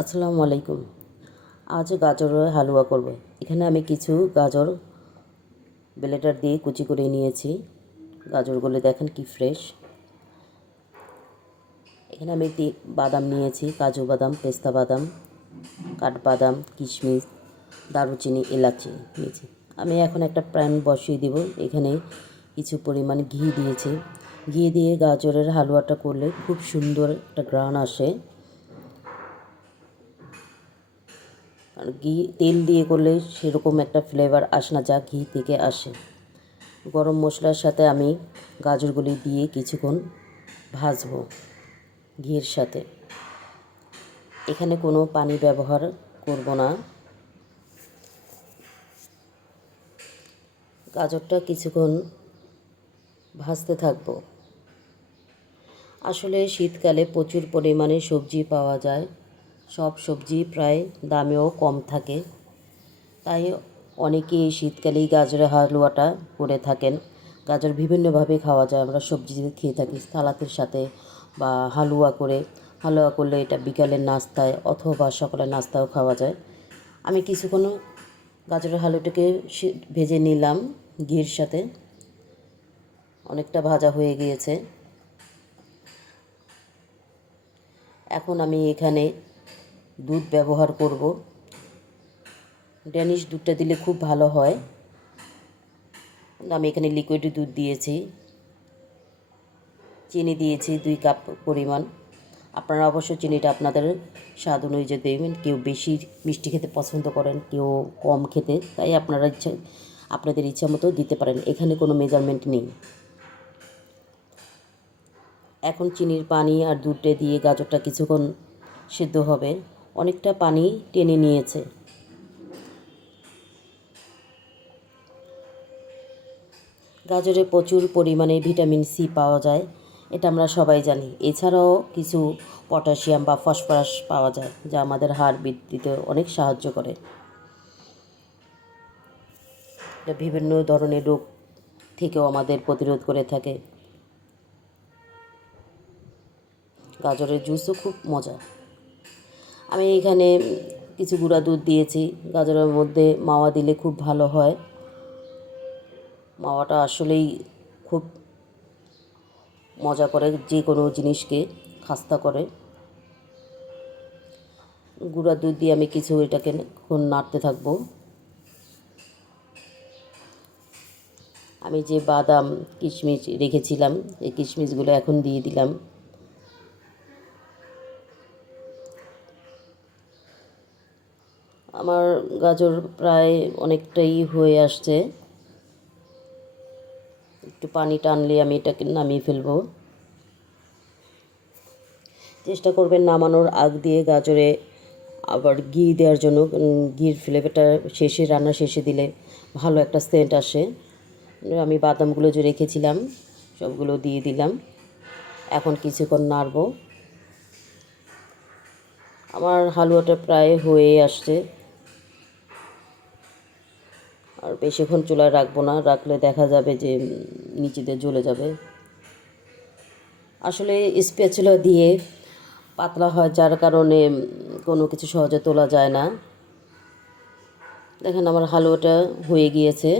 আসসালামু আলাইকুম। আজ গাজরের হালুয়া করব। এখানে আমি কিছু গাজর ব্লেন্ডার দিয়ে কুচি করে নিয়েছি। গাজরগুলো দেখেন কি ফ্রেশ। এখানে আমি বাদাম নিয়েছি, কাজু বাদাম, পেস্তা বাদাম, কাঠবাদাম, কিশমিশ, দারুচিনি, এলাচি নিয়েছি। আমি এখন একটা প্যান বসিয়ে দিব। এখানে কিছু পরিমাণ ঘি দিয়েছি। ঘি দিয়ে গাজরের হালুয়াটা করলে খুব সুন্দর একটা ঘ্রাণ আসে। আর তেল দিয়ে করলে সেরকম একটা ফ্লেভার আসে না যা ঘি থেকে আসে। গরম মশলার সাথে আমি গাজরগুলি দিয়ে কিছুক্ষণ ভাজবো ঘির সাথে। এখানে কোনো পানি ব্যবহার করব না। গাজরটা কিছুক্ষণ ভাজতে থাকবো। আসলে শীতকালে প্রচুর পরিমাণে সবজি পাওয়া যায়। সব সবজি প্রায় দামেও কম থাকে, তাই অনেকেই এই শীতকালেই গাজরের হালুয়াটা করে থাকেন। গাজর বিভিন্নভাবে খাওয়া যায়, আমরা সবজি খেয়ে থাকি সালাতের সাথে বা হালুয়া করলে এটা বিকালের নাস্তায় অথবা সকালের নাস্তাও খাওয়া যায়। আমি কিছুক্ষণ গাজরের হালুয়াটাকে ভেজে নিলাম ঘির সাথে। অনেকটা ভাজা হয়ে গিয়েছে। এখন আমি এখানে দুধ ব্যবহার করব। ড্যানিশ দুধটা দিলে খুব ভালো হয়। আমি এখানে লিকুইড দুধ দিয়েছি, চিনি দিয়েছি 2 কাপ পরিমাণ। আপনারা অবশ্যই চিনিটা আপনাদের স্বাদ অনুযায়ী দেবেন। কেউ বেশি মিষ্টি খেতে পছন্দ করেন, কেউ কম খেতে, তাই আপনাদের ইচ্ছা মতো দিতে পারেন। এখানে কোনো মেজারমেন্ট নেই। এখন চিনির পানি আর দুধটা দিয়ে গাজরটা কিছুক্ষণ সিদ্ধ হবে। অনেকটা পানি টেনে নিয়েছে। গাজরে প্রচুর পরিমাণে ভিটামিন সি পাওয়া যায়, এটা আমরা সবাই জানি। এছাড়াও কিছু পটাশিয়াম বা ফসফরাস পাওয়া যায়, যা আমাদের হাড় বৃদ্ধিতে অনেক সাহায্য করে। এটা বিভিন্ন ধরনের রোগ থেকেও আমাদের প্রতিরোধ করে থাকে। গাজরের জুসও খুব মজা। আমি এখানে কিছু গুঁড়া দুধ দিয়েছি। গাজরের মধ্যে মাওয়া দিলে খুব ভালো হয়। মাওয়াটা আসলেই খুব মজা করে, যে কোনো জিনিসকে খাস্তা করে। গুঁড়া দুধ দিয়ে আমি এটাকে নাড়তে থাকবো। আমি যে বাদাম কিশমিশ রেখেছিলাম, এই কিশমিশগুলো এখন দিয়ে দিলাম। আমার গাজর প্রায় অনেকটাই হয়ে আসছে। একটু পানি টানলে আমি এটাকে নামিয়ে ফেলবো। চেষ্টা করবেন নামানোর আগ দিয়ে গাজরে আবার ঘি দেওয়ার জন্য। ঘির ফ্লেভারটা রান্না শেষে দিলে ভালো একটা সেন্ট আসে। আমি বাদামগুলো যে রেখেছিলাম সবগুলো দিয়ে দিলাম। এখন কিছুক্ষণ নাড়ব। আমার হালুয়াটা প্রায় হয়ে আসছে। আর বেশিক্ষণ চুলায় রাখবো না, রাখলে দেখা যাবে যে নিচেতে জ্বলে যাবে। আসলে স্প্যাচুলা দিয়ে পাতলা হয়, যার কারণে কোনো কিছু সহজে তোলা যায় না। দেখেন আমার হালুয়াটা হয়ে গিয়েছে।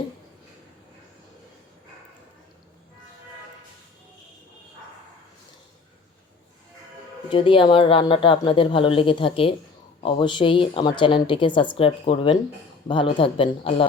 যদি আমার রান্নাটা আপনাদের ভালো লেগে থাকে, অবশ্যই আমার চ্যানেলটিকে সাবস্ক্রাইব করবেন। ভালো থাকবেন। আল্লাহ।